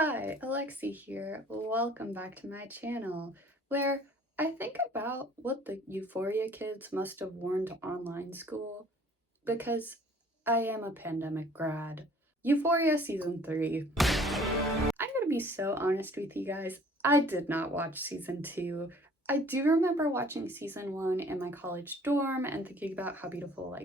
Hi, Alexi here. Welcome back to my channel, where I think about what the Euphoria kids must have worn to online school, because I am a pandemic grad. Euphoria Season 3. I'm gonna be so honest with you guys, I did not watch Season 2. I do remember watching Season 1 in my college dorm and thinking about how beautiful,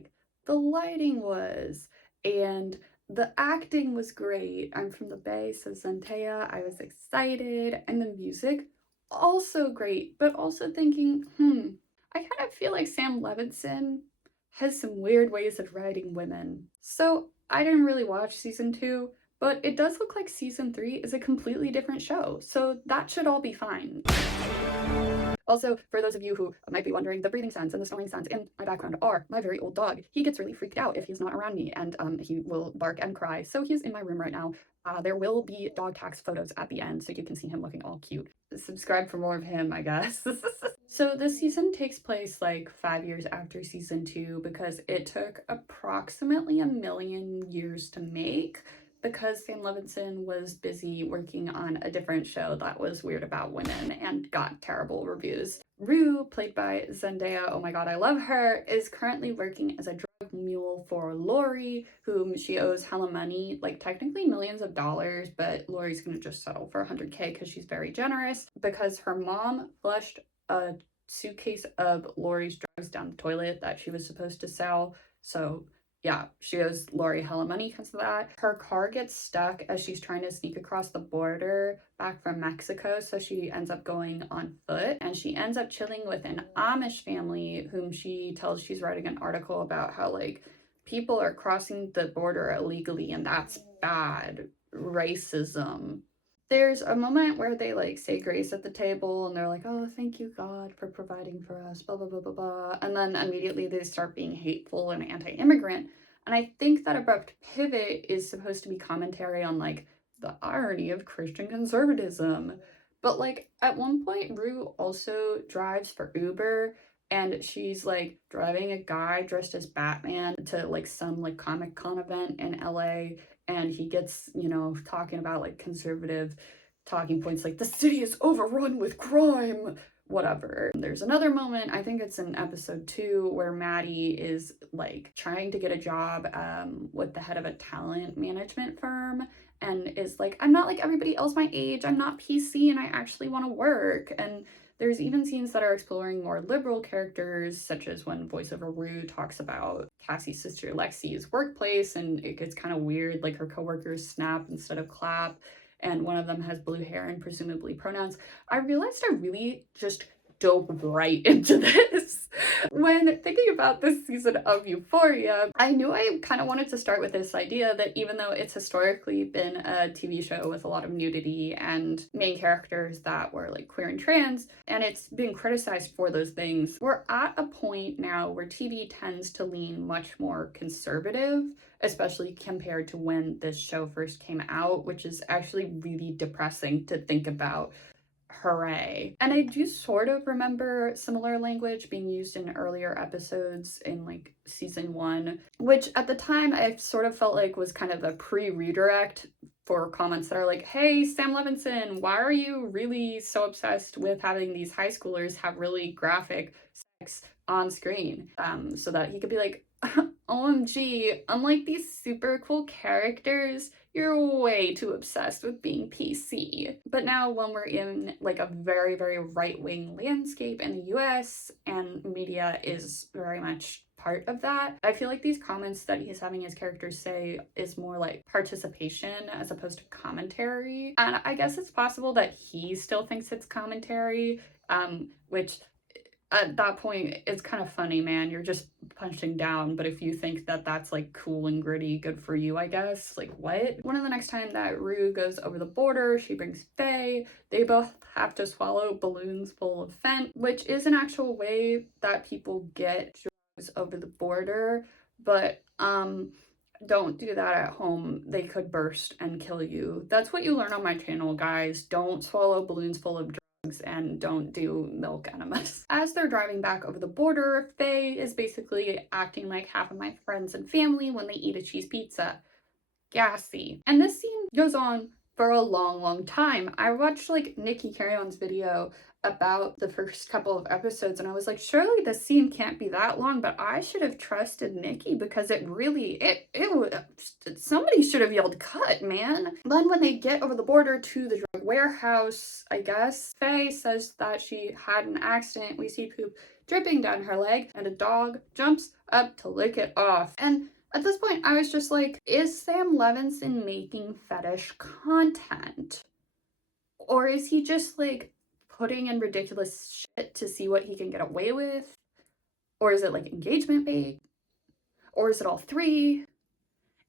the lighting was, and the acting was great. I'm from the Bay, so Zendaya, I was excited, and the music, also great, but also thinking, I kind of feel like Sam Levinson has some weird ways of writing women. So I didn't really watch Season 2, but it does look like Season 3 is a completely different show, so that should all be fine. Also, for those of you who might be wondering, the breathing sounds and the snoring sounds in my background are my very old dog. He gets really freaked out if he's not around me, and he will bark and cry, so he's in my room right now. There will be dog tax photos at the end, so you can see him looking all cute. Subscribe for more of him, I guess. So this season takes place like 5 years after season 2 because it took approximately 1,000,000 years to make, because Sam Levinson was busy working on a different show that was weird about women and got terrible reviews. Rue, played by Zendaya, oh my god, I love her, is currently working as a drug mule for Lori, whom she owes hella money, like technically millions of dollars, but Lori's gonna just settle for 100K because she's very generous, because her mom flushed a suitcase of Lori's drugs down the toilet that she was supposed to sell. So yeah, she owes Lori hella money because of that. Her car gets stuck as she's trying to sneak across the border back from Mexico, so she ends up going on foot, and she ends up chilling with an Amish family whom she tells she's writing an article about how, like, people are crossing the border illegally and that's bad. Racism. There's a moment where they like say grace at the table and they're like, oh, thank you, God, for providing for us, blah, blah, blah, blah, blah. And then immediately they start being hateful and anti immigrant. And I think that abrupt pivot is supposed to be commentary on like the irony of Christian conservatism. But like at one point, Rue also drives for Uber, and she's like driving a guy dressed as Batman to like some like Comic Con event in LA, and he gets, talking about like conservative talking points like the city is overrun with crime, whatever. There's another moment, I think it's in episode 2, where Maddie is like trying to get a job with the head of a talent management firm, and is like, I'm not like everybody else my age, I'm not PC, and I actually want to work. And there's even scenes that are exploring more liberal characters, such as when voiceover Rue talks about Cassie's sister Lexi's workplace, and it gets kind of weird, like her coworkers snap instead of clap, and one of them has blue hair and presumably pronouns. I realized I really just dove right into this. When thinking about this season of Euphoria, I knew I kind of wanted to start with this idea that even though it's historically been a TV show with a lot of nudity and main characters that were like queer and trans, and it's been criticized for those things, we're at a point now where TV tends to lean much more conservative, especially compared to when this show first came out, which is actually really depressing to think about. Hooray. And I do sort of remember similar language being used in earlier episodes in like season 1, which at the time I sort of felt like was kind of a pre-redirect for comments that are like, hey, Sam Levinson, why are you really so obsessed with having these high schoolers have really graphic sex on screen? So that he could be like, OMG, unlike these super cool characters, you're way too obsessed with being PC. But now when we're in like a very, very right-wing landscape in the US, and media is very much part of that, I feel like these comments that he's having his characters say is more like participation as opposed to commentary. And I guess it's possible that he still thinks it's commentary, which at that point, it's kind of funny, man. You're just punching down, but if you think that that's like cool and gritty, good for you, I guess. Like, what? One of the next time that Rue goes over the border, she brings Faye. They both have to swallow balloons full of Fent, which is an actual way that people get drugs over the border, but don't do that at home. They could burst and kill you. That's what you learn on my channel, guys. Don't swallow balloons full of drugs, and don't do milk enemas. As they're driving back over the border, Faye is basically acting like half of my friends and family when they eat a cheese pizza. Gassy. And this scene goes on for a long, long time. I watched like Nikki Carrion's video about the first couple of episodes and I was like, surely the scene can't be that long, but I should have trusted Nikki because it really, it was, somebody should have yelled cut, man. Then when they get over the border to the drug warehouse, I guess, Faye says that she had an accident. We see poop dripping down her leg and a dog jumps up to lick it off. And at this point, I was just like, is Sam Levinson making fetish content? Or is he just like putting in ridiculous shit to see what he can get away with? Or is it like engagement bait? Or is it all three?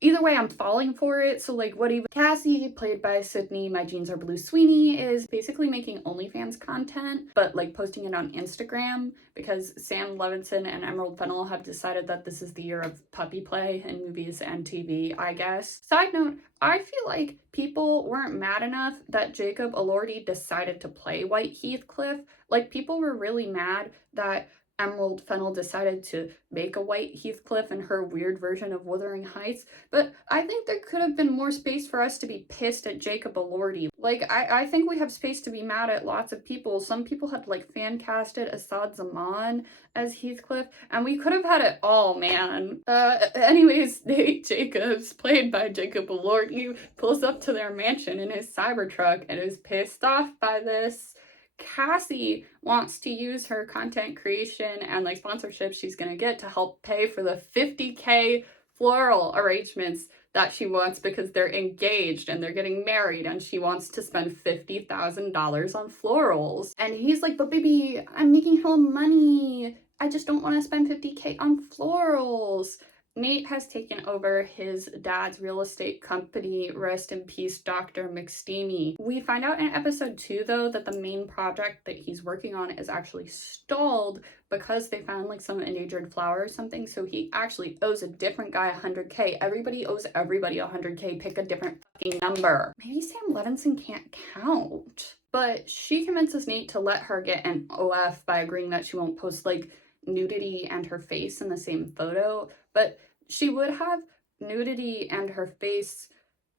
Either way, I'm falling for it. So like what even Cassie, played by Sydney My Jeans Are Blue Sweeney, is basically making OnlyFans content, but like posting it on Instagram because Sam Levinson and Emerald Fennell have decided that this is the year of puppy play in movies and TV, I guess. Side note, I feel like people weren't mad enough that Jacob Elordi decided to play White Heathcliff. Like people were really mad that Emerald Fennell decided to make a White Heathcliff in her weird version of Wuthering Heights, but I think there could have been more space for us to be pissed at Jacob Elordi. Like, I think we have space to be mad at lots of people. Some people had, like, fan casted Assad Zaman as Heathcliff, and we could have had it all, man. Anyways, Nate Jacobs, played by Jacob Elordi, pulls up to their mansion in his Cybertruck and is pissed off by this. Cassie wants to use her content creation and like sponsorship she's gonna get to help pay for the 50K floral arrangements that she wants because they're engaged and they're getting married and she wants to spend $50,000 on florals. And he's like, but baby, I'm making hella money. I just don't want to spend 50K on florals. Nate has taken over his dad's real estate company, rest in peace, Dr. McSteamy. We find out in episode 2, though, that the main project that he's working on is actually stalled because they found like some endangered flower or something, so he actually owes a different guy 100K. Everybody owes everybody 100K, pick a different fucking number. Maybe Sam Levinson can't count. But she convinces Nate to let her get an OF by agreeing that she won't post like nudity and her face in the same photo, but she would have nudity and her face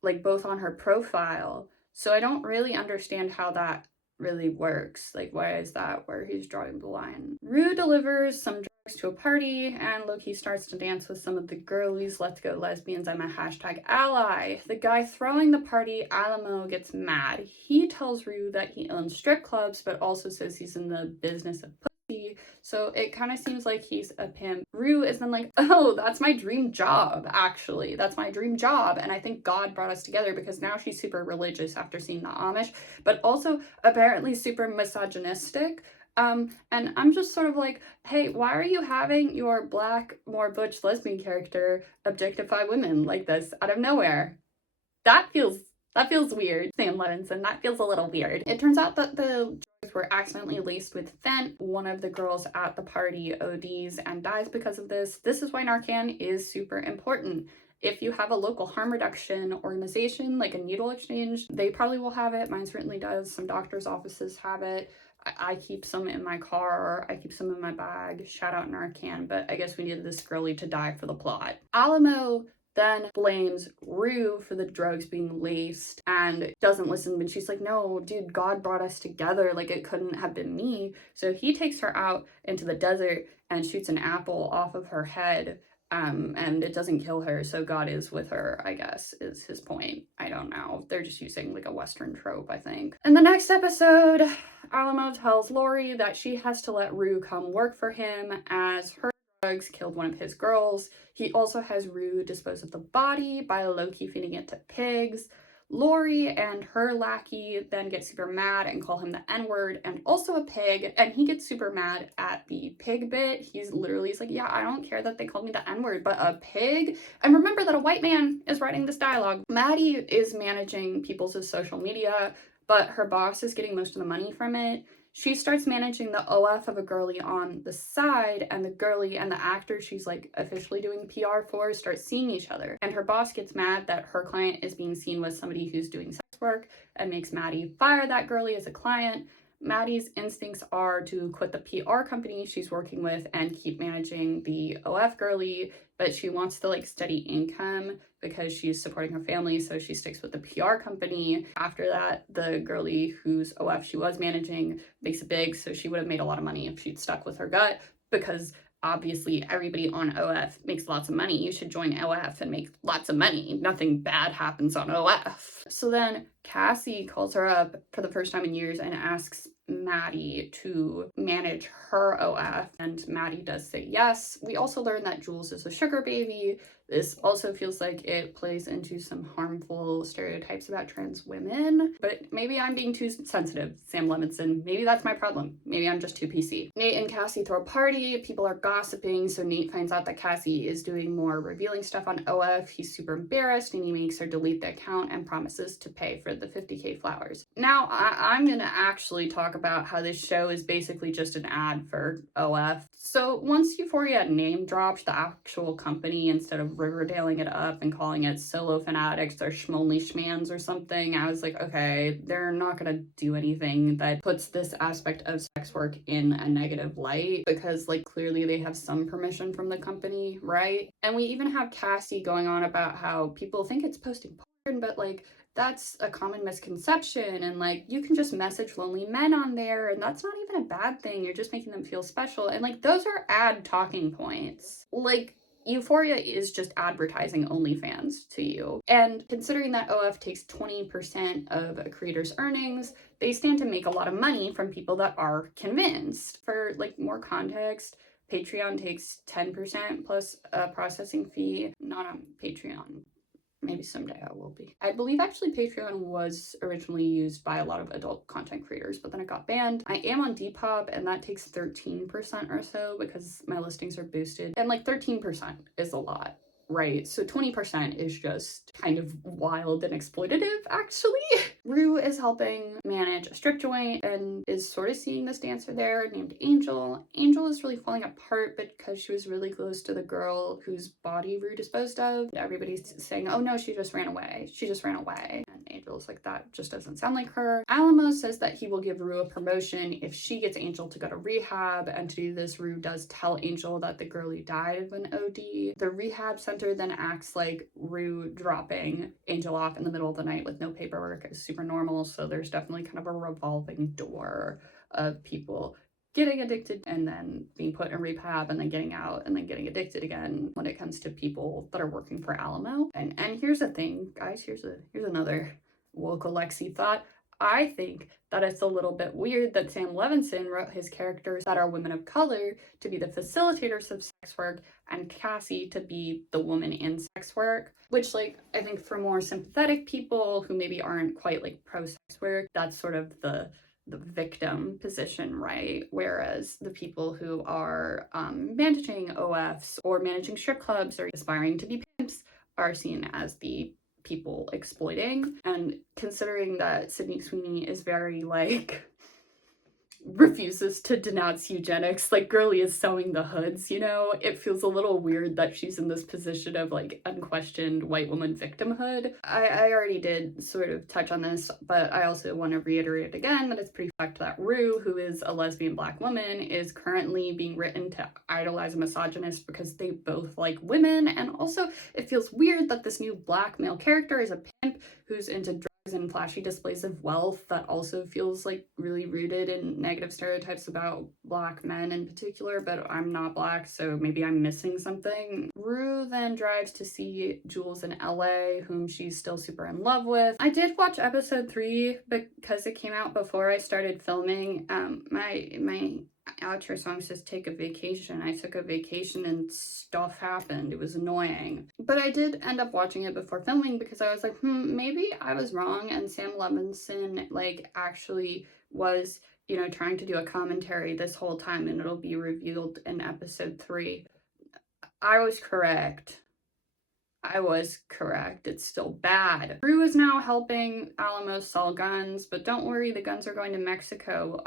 like both on her profile. So I don't really understand how that really works. Like, why is that where he's drawing the line? Rue delivers some drugs to a party and Loki starts to dance with some of the girlies. Let's go lesbians, I'm a hashtag ally. The guy throwing the party, Alamo, gets mad. He tells Rue that he owns strip clubs but also says he's in the business of pussy. So it kind of seems like he's a pimp. Rue is then like, oh, that's my dream job, actually. That's my dream job. And I think God brought us together because now she's super religious after seeing the Amish, but also apparently super misogynistic. And I'm just sort of like, hey, why are you having your black, more butch lesbian character objectify women like this out of nowhere? That feels weird, Sam Levinson. That feels a little weird. It turns out that the drugs were accidentally laced with fent. One of the girls at the party ODs and dies because of this. This is why Narcan is super important. If you have a local harm reduction organization, like a needle exchange, they probably will have it. Mine certainly does. Some doctors' offices have it. I keep some in my car. I keep some in my bag. Shout out Narcan, but I guess we needed this girlie to die for the plot. Alamo then blames Rue for the drugs being laced and doesn't listen when she's like, no, dude, God brought us together. Like, it couldn't have been me. So he takes her out into the desert and shoots an apple off of her head. And it doesn't kill her, so God is with her, I guess, is his point. I don't know. They're just using like a Western trope, I think. In the next episode, Alamo tells Lori that she has to let Rue come work for him as her drugs killed one of his girls. He also has Rue dispose of the body by Loki feeding it to pigs. Lori and her lackey then get super mad and call him the N-word and also a pig, and he gets super mad at the pig bit. He's like, yeah, I don't care that they called me the N-word, but a pig? And remember that a white man is writing this dialogue. Maddie is managing people's social media, but her boss is getting most of the money from it. She starts managing the OF of a girly on the side, and the girly and the actor she's like officially doing PR for start seeing each other. And her boss gets mad that her client is being seen with somebody who's doing sex work and makes Maddie fire that girly as a client. Maddie's instincts are to quit the PR company she's working with and keep managing the OF girly, but she wants to like steady income because she's supporting her family, so she sticks with the PR company. After that, the girlie whose OF she was managing makes it big, so she would have made a lot of money if she'd stuck with her gut, because obviously everybody on OF makes lots of money. You should join OF and make lots of money. Nothing bad happens on OF. So then Cassie calls her up for the first time in years and asks Maddie to manage her OF, and Maddie does say yes. We also learn that Jules is a sugar baby. This also feels like it plays into some harmful stereotypes about trans women, but maybe I'm being too sensitive, Sam Levinson. Maybe that's my problem. Maybe I'm just too PC. Nate and Cassie throw a party. People are gossiping, so Nate finds out that Cassie is doing more revealing stuff on OF. He's super embarrassed, and he makes her delete the account and promises to pay for the 50K flowers. Now, I'm gonna actually talk about how this show is basically just an ad for OF. So once Euphoria name dropped the actual company instead of Riverdale-ing it up and calling it Solo Fanatics or Schmonly Schmans or something, I was like, okay, they're not gonna do anything that puts this aspect of sex work in a negative light, because like clearly they have some permission from the company, right? And we even have Cassie going on about how people think it's posting porn, but like that's a common misconception, and like you can just message lonely men on there and that's not even a bad thing. You're just making them feel special, and like those are ad talking points. Like Euphoria is just advertising OnlyFans to you. And considering that OF takes 20% of a creator's earnings, they stand to make a lot of money from people that are convinced. For like more context, Patreon takes 10% plus a processing fee. Not on Patreon. Maybe someday I will be. I believe actually Patreon was originally used by a lot of adult content creators, but then it got banned. I am on Depop, and that takes 13% or so because my listings are boosted. And like 13% is a lot, right? So 20% is just kind of wild and exploitative, actually. Rue is helping manage a strip joint and is sort of seeing this dancer there named Angel. Angel is really falling apart because she was really close to the girl whose body Rue disposed of. Everybody's saying, oh no, she just ran away. She just ran away. And Angel's like, that just doesn't sound like her. Alamo says that he will give Rue a promotion if she gets Angel to go to rehab, and to do this, Rue does tell Angel that the girlie died of an OD. The rehab center then acts like Rue dropping Angel off in the middle of the night with no paperwork is super normal, so there's definitely kind of a revolving door of people getting addicted and then being put in rehab and then getting out and then getting addicted again when it comes to people that are working for Alamo. And here's the thing, guys, here's another woke Alexi thought. I think that it's a little bit weird that Sam Levinson wrote his characters that are women of color to be the facilitators of sex work and Cassie to be the woman in sex work, which like I think for more sympathetic people who maybe aren't quite like pro sex work, that's sort of the victim position, right? Whereas the people who are managing OFs or managing strip clubs or aspiring to be pimps are seen as the people exploiting. And considering that Sydney Sweeney is very like refuses to denounce eugenics, like girlie is sewing the hoods, you know, it feels a little weird that she's in this position of like unquestioned white woman victimhood. I already did sort of touch on this, but I also want to reiterate again that it's pretty fucked that Rue, who is a lesbian black woman, is currently being written to idolize a misogynist because they both like women. And also it feels weird that this new black male character is a pimp who's into drugs and flashy displays of wealth. That also feels like really rooted in negative stereotypes about black men in particular, but I'm not black, so maybe I'm missing something. Rue then drives to see Jules in LA, whom she's still super in love with. I did watch episode 3 because it came out before I started filming. My outro song says take a vacation. I took a vacation and stuff happened. It was annoying. But I did end up watching it before filming because I was like, maybe I was wrong and Sam Levinson like actually was, you know, trying to do a commentary this whole time and it'll be revealed in episode 3. I was correct. It's still bad. Rue is now helping Alamo sell guns, but don't worry, the guns are going to Mexico.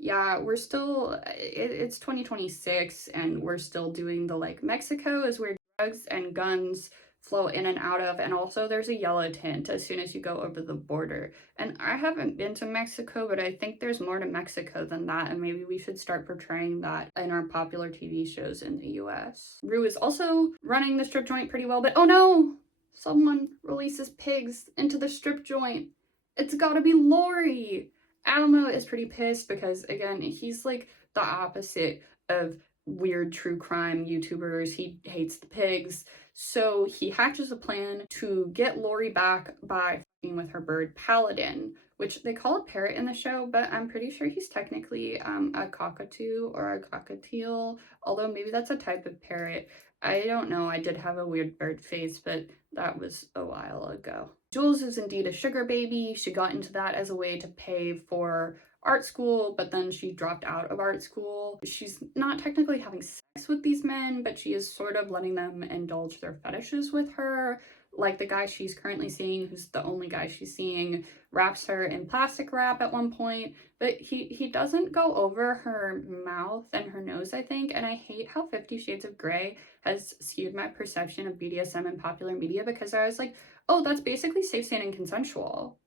Yeah, we're still, it's 2026 and we're still doing the like, Mexico is where drugs and guns flow in and out of, and also there's a yellow tint as soon as you go over the border. And I haven't been to Mexico, but I think there's more to Mexico than that, and maybe we should start portraying that in our popular TV shows in the US. Rue is also running the strip joint pretty well, but oh no! someone releases pigs into the strip joint. It's gotta be Lori. Alamo is pretty pissed because, again, he's like the opposite of weird true crime YouTubers. He hates the pigs. So he hatches a plan to get Lori back by fucking with her bird Paladin, which they call a parrot in the show, but I'm pretty sure he's technically a cockatoo or a cockatiel, although maybe that's a type of parrot. I don't know. I did have a weird bird face, but that was a while ago. Jules is indeed a sugar baby. She got into that as a way to pay for art school, but then she dropped out of art school. She's not technically having sex with these men, but she is sort of letting them indulge their fetishes with her. Like the guy she's currently seeing, who's the only guy she's seeing, wraps her in plastic wrap at one point, but he doesn't go over her mouth and her nose, I think, and I hate how 50 Shades of Grey has skewed my perception of BDSM in popular media, because I was like, oh, that's basically safe, sane, and consensual.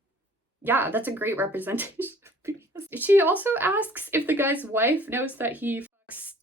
Yeah, that's a great representation of BDSM. She also asks if the guy's wife knows that he fucks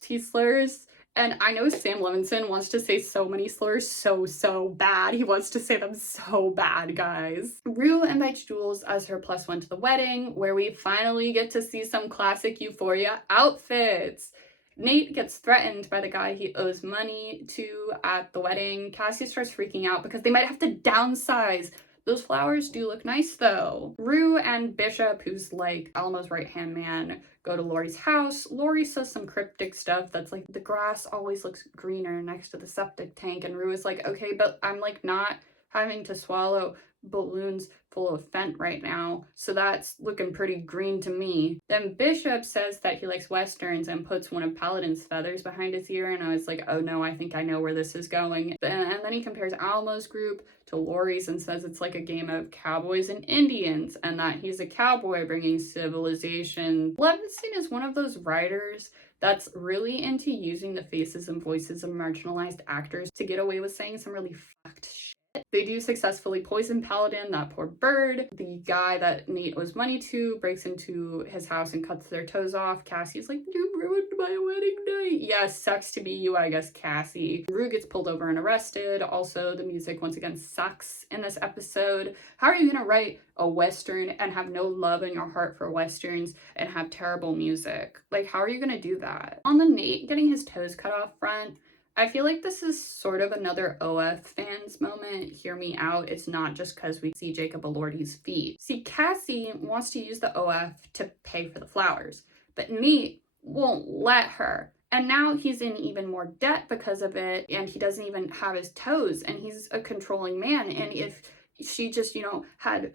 T-slurs. And I know Sam Levinson wants to say so many slurs so bad. He wants to say them so bad, guys. Rue invites Jules as her +1 to the wedding, where we finally get to see some classic Euphoria outfits. Nate gets threatened by the guy he owes money to at the wedding. Cassie starts freaking out because they might have to downsize. Those flowers do look nice though. Rue and Bishop, who's like Almo's right-hand man, go to Lori's house. Lori says some cryptic stuff that's like, the grass always looks greener next to the septic tank. And Rue is like, okay, but I'm like not having to swallow balloons full of Fent right now, so that's looking pretty green to me. Then Bishop says that he likes westerns and puts one of Paladin's feathers behind his ear, and I was like, oh no, I think I know where this is going. And then he compares Almo's group to Lori's and says it's like a game of cowboys and Indians, and that he's a cowboy bringing civilization. Levinson is one of those writers that's really into using the faces and voices of marginalized actors to get away with saying some really fucked shit. They do successfully poison Paladin, that poor bird. The guy that Nate owes money to breaks into his house and cuts their toes off. Cassie's like, you ruined my wedding night. Yeah, sucks to be you, I guess, Cassie. Rue gets pulled over and arrested. Also, the music once again sucks in this episode. How are you gonna write a Western and have no love in your heart for Westerns and have terrible music? Like, how are you gonna do that? On the Nate getting his toes cut off front, I feel like this is sort of another OF fans moment. Hear me out. It's not just because we see Jacob Elordi's feet. See, Cassie wants to use the OF to pay for the flowers, but Nate won't let her. And now he's in even more debt because of it, and he doesn't even have his toes, and he's a controlling man. And if she just, had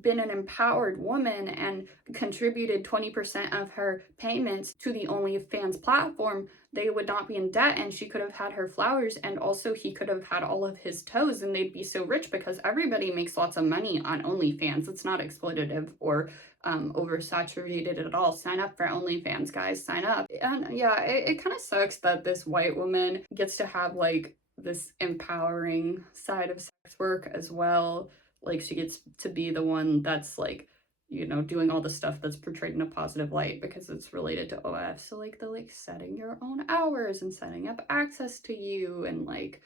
been an empowered woman and contributed 20% of her payments to the OnlyFans platform, they would not be in debt, and she could have had her flowers, and also he could have had all of his toes, and they'd be so rich because everybody makes lots of money on OnlyFans. It's not exploitative or oversaturated at all. Sign up for OnlyFans, guys. Sign up. And yeah, it kind of sucks that this white woman gets to have like this empowering side of sex work as well. Like, she gets to be the one that's like, doing all the stuff that's portrayed in a positive light because it's related to OF. So like the setting your own hours and setting up access to you and like,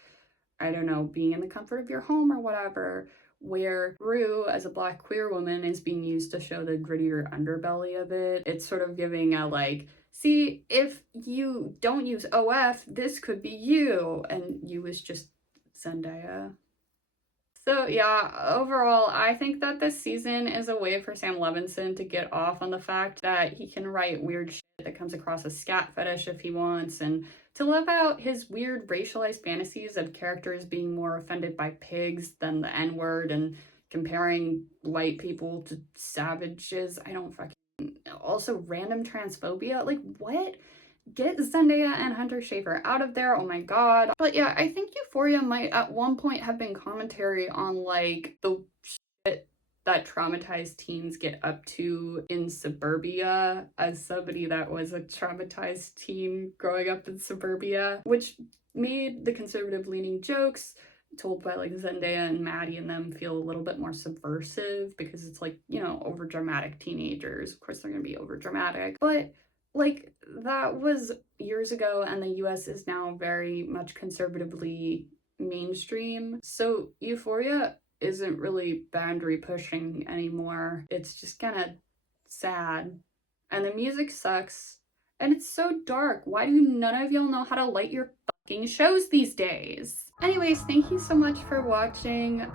I don't know, being in the comfort of your home or whatever, where Rue as a Black queer woman is being used to show the grittier underbelly of it. It's sort of giving a like, see, if you don't use OF, this could be you, and you was just Zendaya. So yeah, overall, I think that this season is a way for Sam Levinson to get off on the fact that he can write weird shit that comes across as scat fetish if he wants, and to live out his weird racialized fantasies of characters being more offended by pigs than the N-word and comparing white people to savages. I don't fucking... Also, random transphobia. Like, what? Get Zendaya and Hunter Schafer out of there, oh my god. But yeah, I think Euphoria might at one point have been commentary on like the shit that traumatized teens get up to in suburbia, as somebody that was a traumatized teen growing up in suburbia, which made the conservative leaning jokes told by like Zendaya and Maddie and them feel a little bit more subversive because it's like, over dramatic teenagers. Of course they're gonna be over dramatic, but like, that was years ago, and the US is now very much conservatively mainstream. So Euphoria isn't really boundary pushing anymore. It's just kind of sad. And the music sucks. And it's so dark. Why do none of y'all know how to light your fucking shows these days? Anyways, thank you so much for watching.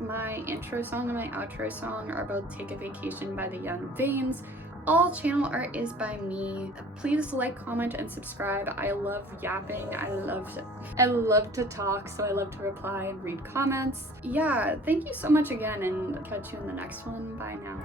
My intro song and my outro song are both Take a Vacation by the Young Vanes. All channel art is by me. Please like, comment, and subscribe. I love yapping. I love to talk, so I love to reply and read comments. Yeah, thank you so much again, and catch you in the next one. Bye now.